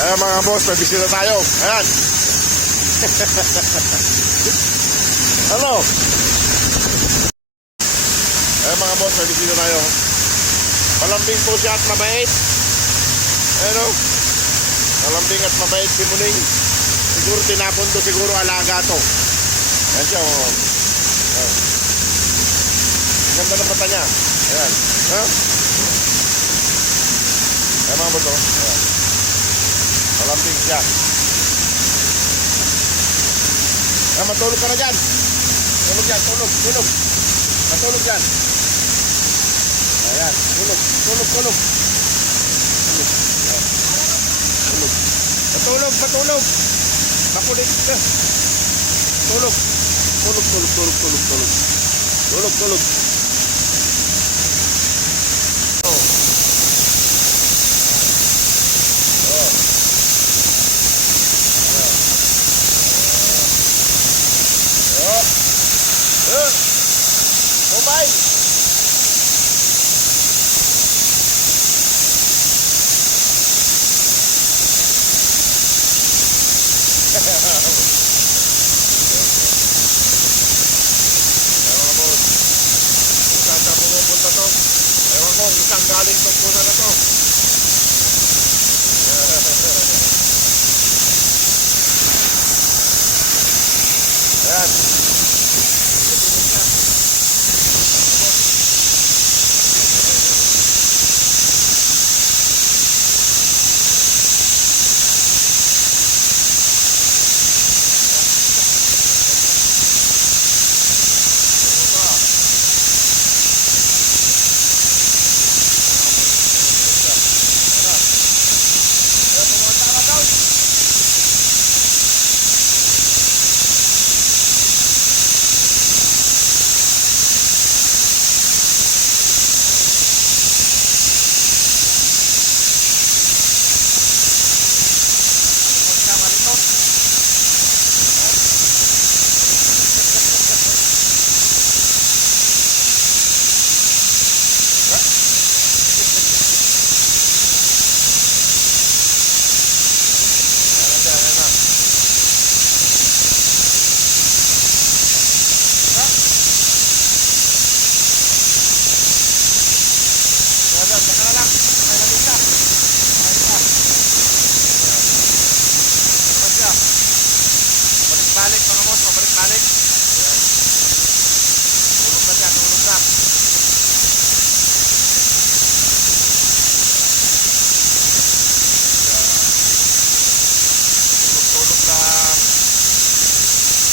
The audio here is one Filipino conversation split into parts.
Ayan mga boss, may bisita tayo. Ayan. Ano? Ayan mga boss, may bisita tayo. Malambing po siya at mabait. Ayan o. Malambing at mabait si Muning. Siguro tinapon to, siguro alaga to. Ayan siya o. Ayan. Ganda ng mata niya. Ayan. Ha? Ayan mga boss o. Ayan. Malambing siya. Ah, matulog ka na dyan. Tulog dyan, tulog, tulog. Matulog dyan. Ayan, tulog, tulog, tulog. Tulog, ayan. Tulog. Matulog, matulog. Makulit ka. Tulog. Tulog, tulog, tulog, tulog, tulog. Tulog, tulog. Oh. Oh. Mobile. Ewan ko kung saan na pumupunta to. Ewan ko kung saan galing tong pusa na to. Ayan. Balik mga boss, pabalik-balik. Ayan. Tulog na siya, tulog na. Tulog-tulog lang.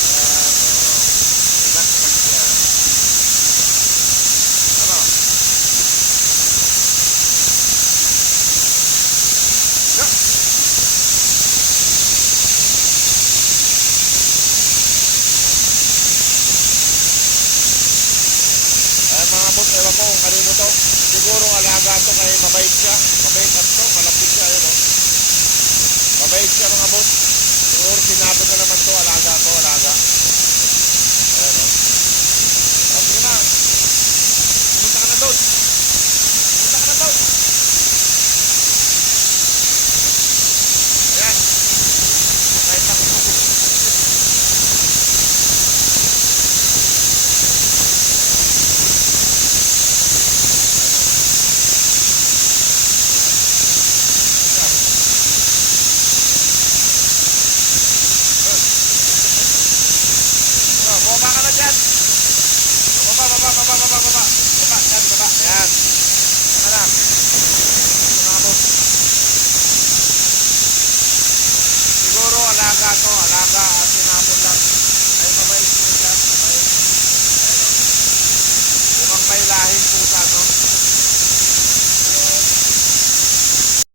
Ayan, relax lang siya. Ano? Yeah. Mga boss, ewan ko kung kanino to. Siguro alaga to kay mabait siya. Mabait at to.